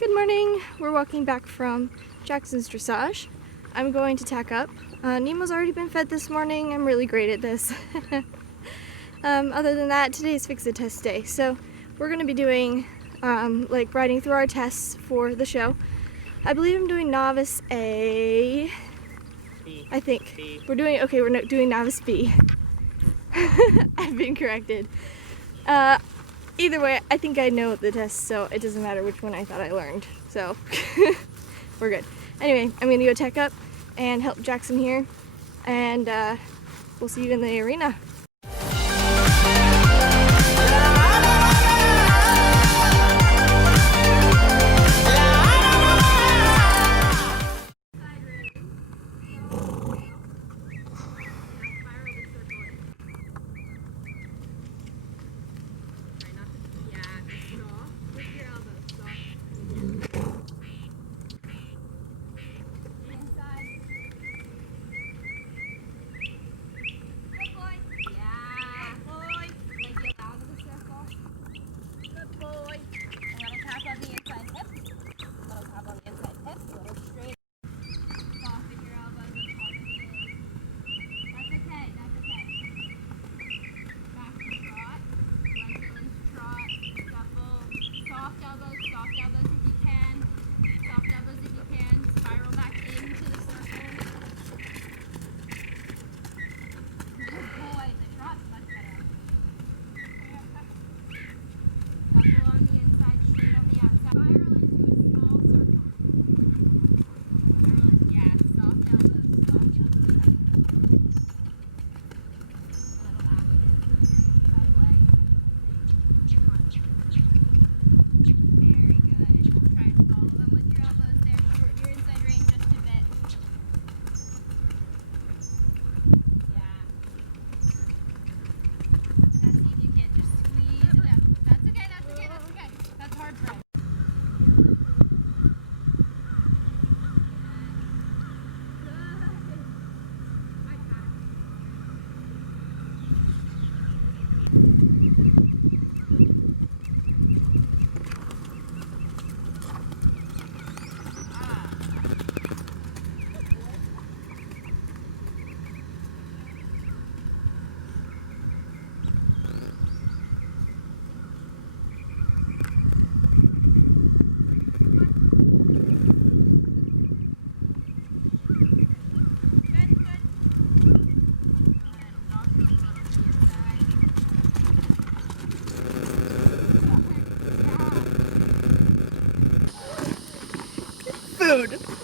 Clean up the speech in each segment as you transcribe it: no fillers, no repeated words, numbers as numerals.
Good morning. We're walking back from Jackson's dressage. I'm going to tack up. Nemo's already been fed this morning. I'm really great at this. Other than that, today's fix-it test day. So we're going to be doing like riding through our tests for the show. I believe I'm doing novice A. I think we're doing we're doing novice B. I've been corrected. Either way, I think I know the test, so it doesn't matter which one I thought I learned. So we're good. Anyway, I'm gonna go tack up and help Jackson here, and we'll see you in the arena.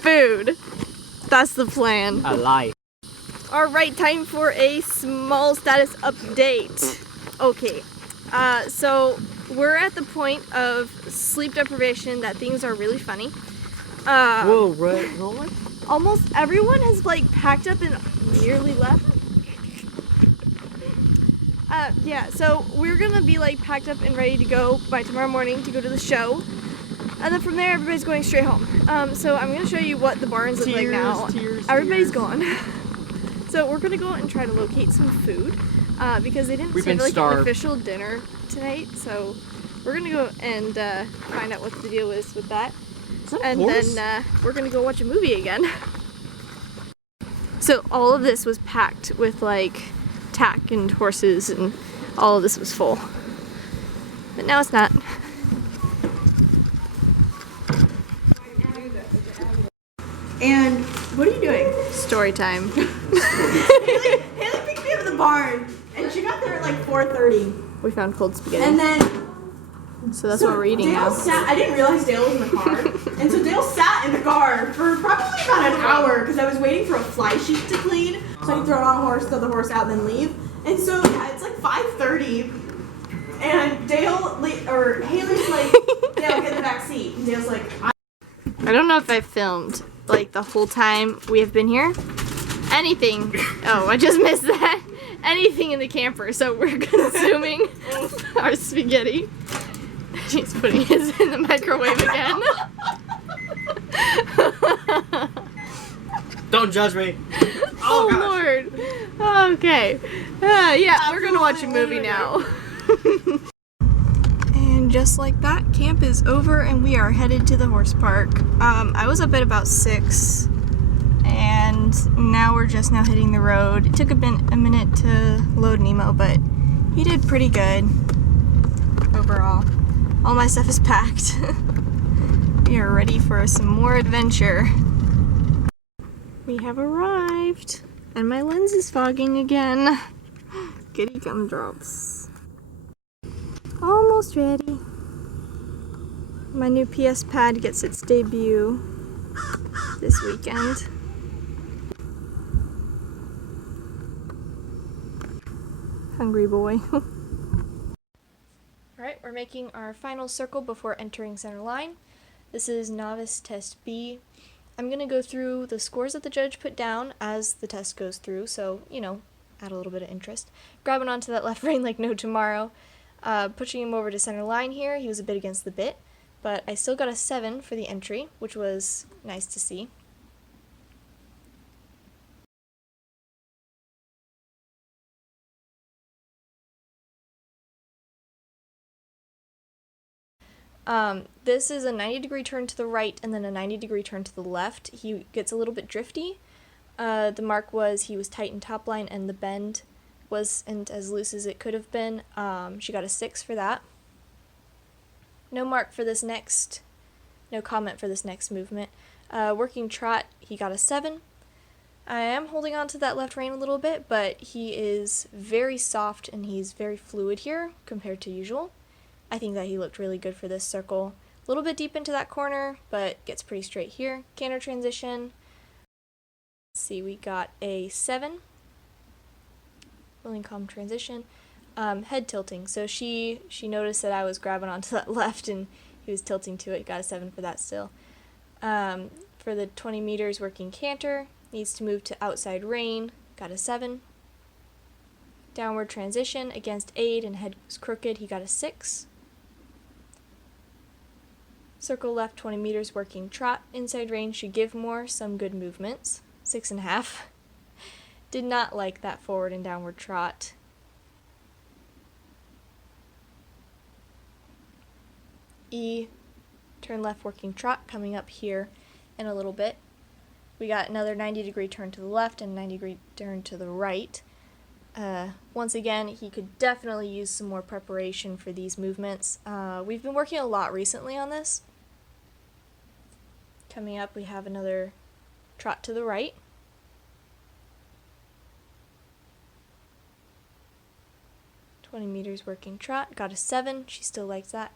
Food. That's the plan. I lie. Alright, time for a small status update. Okay, so we're at the point of sleep deprivation that things are really funny. Whoa, right, no one? Almost everyone has packed up and nearly left. Yeah, so we're gonna be packed up and ready to go by tomorrow morning to go to the show. And then from there, everybody's going straight home. So I'm going to show you what the barns look like now. Everybody's gone. So we're going to go and try to locate some food because they didn't serve an official dinner tonight. So we're going to go and find out what the deal is with that. And then we're going to go watch a movie again. So all of this was packed with tack and horses, and all of this was full. But now it's not. And what are you doing? Story time. Haley picked me up at the barn, and she got there at 4:30. We found cold spaghetti. And then, so that's what we're eating now. I didn't realize Dale was in the car, and so Dale sat in the car for probably about an hour because I was waiting for a fly sheet to clean, so I could throw it on a horse, throw the horse out, and then leave. And so yeah, it's 5:30, and Haley's Dale, get in the back seat, and Dale's I don't know if I filmed the whole time we have been here. Anything. Oh, I just missed that. Anything in the camper. So we're consuming our spaghetti. She's putting his in the microwave again. Don't judge me. Oh Lord. Okay. Yeah, we're gonna watch a movie now. And just like that, camp is over and we are headed to the horse park. I was up at about 6 and now we're just now hitting the road. It took a minute to load Nemo, but he did pretty good overall. All my stuff is packed. We are ready for some more adventure. We have arrived and my lens is fogging again. Goody gumdrops. Almost ready. My new PS pad gets its debut this weekend. Hungry boy. Alright, we're making our final circle before entering center line. This is Novice Test B. I'm going to go through the scores that the judge put down as the test goes through, so, you know, add a little bit of interest. Grabbing onto that left rein like no tomorrow. Pushing him over to center line here, he was a bit against the bit, but I still got a 7 for the entry, which was nice to see. This is a 90-degree turn to the right and then a 90-degree turn to the left. He gets a little bit drifty. The mark was he was tight in top line and the bend wasn't as loose as it could have been. She got a 6 for that. No comment for this next movement. Working trot, he got a 7. I am holding on to that left rein a little bit, but he is very soft and he's very fluid here compared to usual. I think that he looked really good for this circle. A little bit deep into that corner, but gets pretty straight here. Canter transition. Let's see, we got a 7. Rolling calm transition. Head tilting. So she noticed that I was grabbing onto that left and he was tilting to it. Got a 7 for that still. For the 20 meters working canter, needs to move to outside rein. Got a 7. Downward transition against aid and head was crooked. He got a 6. Circle left 20 meters working trot. Inside rein should give more. Some good movements. 6.5. Did not like that forward and downward trot. E, turn left working trot coming up here in a little bit. We got another 90-degree turn to the left and 90-degree turn to the right. Once again, he could definitely use some more preparation for these movements. We've been working a lot recently on this. Coming up, we have another trot to the right. Meters working trot, got a 7. She still likes that.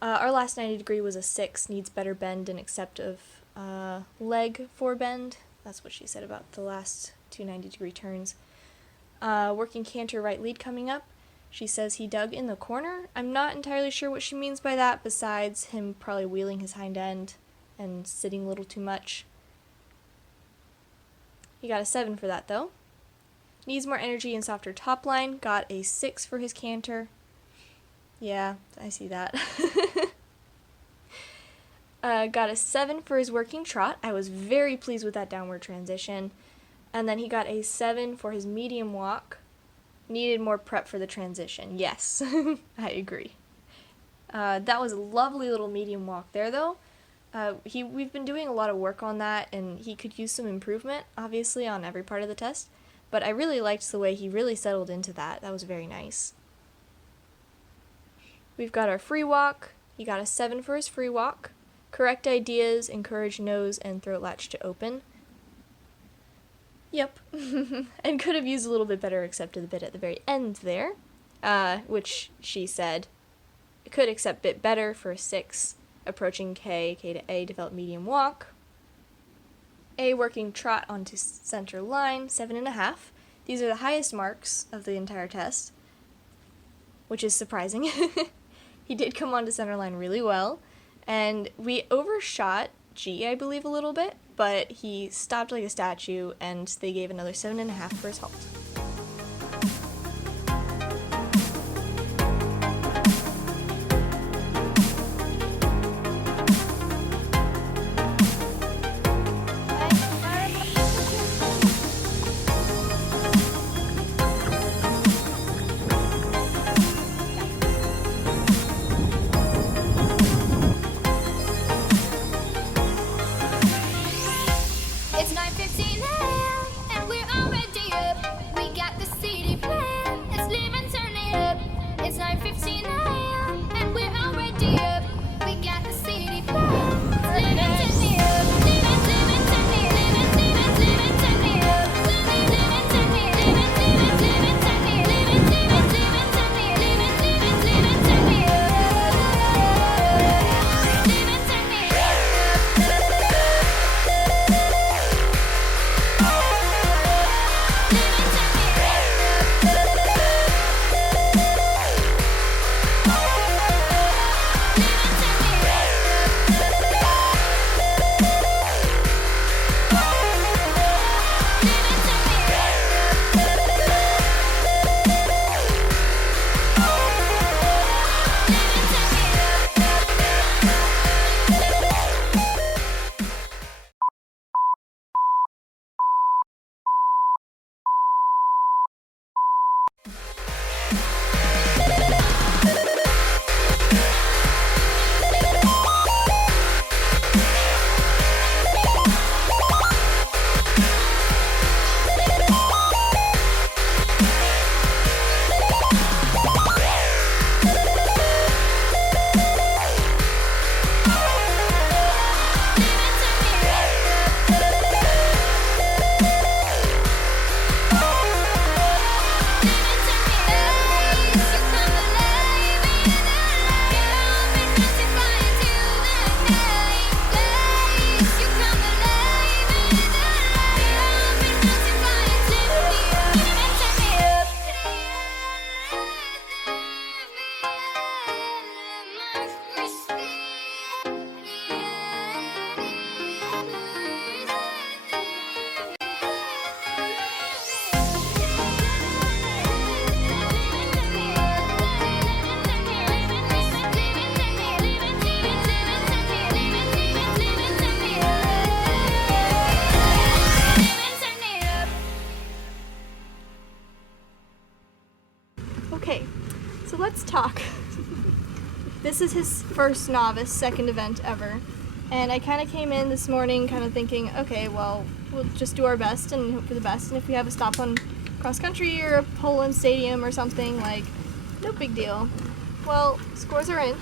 Our last 90-degree was a 6. Needs better bend and accept of leg forebend. That's what she said about the last 2 90-degree turns. Working canter right lead coming up. She says he dug in the corner. I'm not entirely sure what she means by that, besides him probably wheeling his hind end and sitting a little too much. He got a 7 for that though. Needs more energy and softer top line. Got a 6 for his canter. Yeah, I see that. Got a 7 for his working trot. I was very pleased with that downward transition. And then he got a 7 for his medium walk. Needed more prep for the transition. Yes, I agree. That was a lovely little medium walk there though. We've been doing a lot of work on that and he could use some improvement, obviously, on every part of the test. But I really liked the way he really settled into that. That was very nice. We've got our free walk. He got a 7 for his free walk. Correct ideas, encourage nose and throat latch to open. Yep. And could have used a little bit better accepted the bit at the very end there, which she said could accept bit better for a 6. Approaching K to A, develop medium walk. A working trot onto center line, 7.5. These are the highest marks of the entire test, which is surprising. He did come onto center line really well, and we overshot G, I believe, a little bit, but he stopped like a statue, and they gave another 7.5 for his halt. first novice, second event ever. And I kind of came in this morning kind of thinking, okay, well, we'll just do our best and hope for the best. And if we have a stop on cross country or a Poland stadium or something, like, no big deal. Well, scores are in.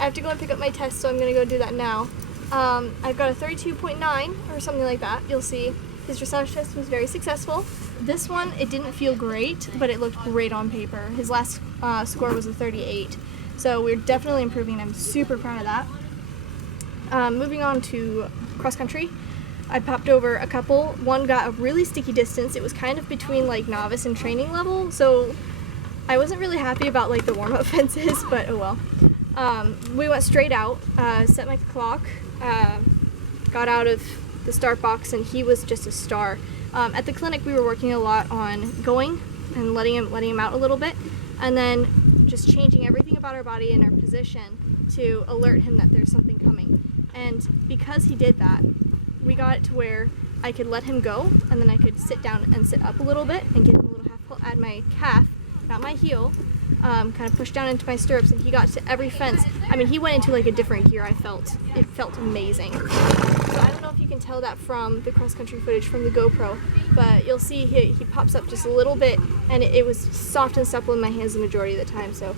I have to go and pick up my test, so I'm going to go do that now. I've got a 32.9 or something like that. You'll see his dressage test was very successful. This one, it didn't feel great, but it looked great on paper. His last score was a 38. So we're definitely improving, and I'm super proud of that. Moving on to cross country, I popped over a couple. One got a really sticky distance. It was kind of between like novice and training level, so I wasn't really happy about like the warm-up fences, but oh well. We went straight out, set my clock, got out of the start box, and he was just a star. At the clinic, we were working a lot on going and letting him out a little bit, and then just changing everything about our body and our position to alert him that there's something coming. And because he did that, we got it to where I could let him go, and then I could sit down and sit up a little bit and get a little half pull, add my calf, not my heel, kind of push down into my stirrups, and he got to every fence. I mean, he went into like a different gear. It felt amazing. So I don't know if you can tell that from the cross-country footage from the GoPro, but you'll see he pops up just a little bit, and it was soft and supple in my hands the majority of the time. So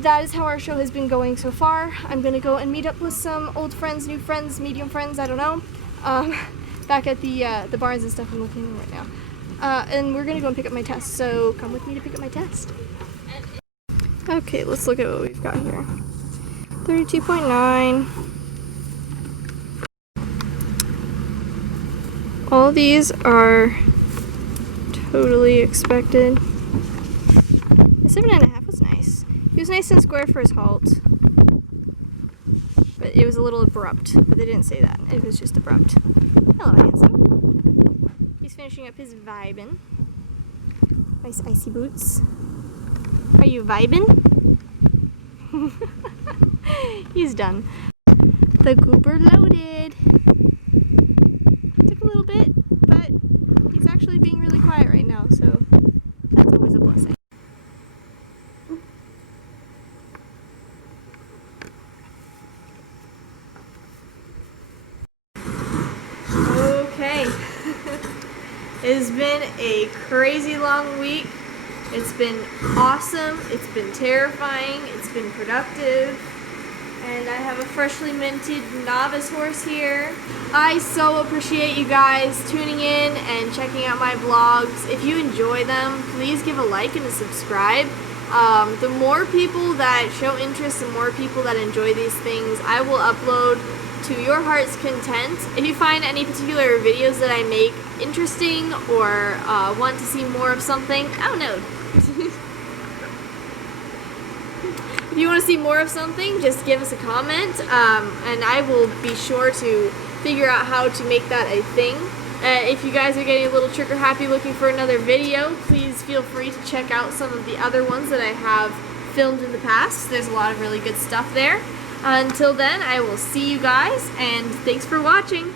that is how our show has been going so far. I'm going to go and meet up with some old friends, new friends, medium friends, I don't know, back at the bars and stuff I'm looking at right now. And we're going to go and pick up my test, so come with me to pick up my test. Okay, let's look at what we've got here. 32.9. All these are totally expected. 7.5 was nice. He was nice and square for his halt, but it was a little abrupt. But they didn't say that. It was just abrupt. Hello, handsome. He's finishing up his vibin'. Nice icy boots. Are you vibin'? He's done. The goober loaded. Took a little bit, but he's actually being really quiet right now, so that's always a blessing. Okay. It's been a crazy long week. It's been awesome, it's been terrifying, it's been productive, and I have a freshly minted novice horse here. I so appreciate you guys tuning in and checking out my vlogs. If you enjoy them, please give a like and a subscribe. The more people that show interest, the more people that enjoy these things, I will upload to your heart's content. If you find any particular videos that I make interesting or want to see more of something, I don't know. If you want to see more of something, just give us a comment, and I will be sure to figure out how to make that a thing. If you guys are getting a little trigger happy looking for another video, please feel free to check out some of the other ones that I have filmed in the past. There's a lot of really good stuff there. Until then, I will see you guys, and thanks for watching.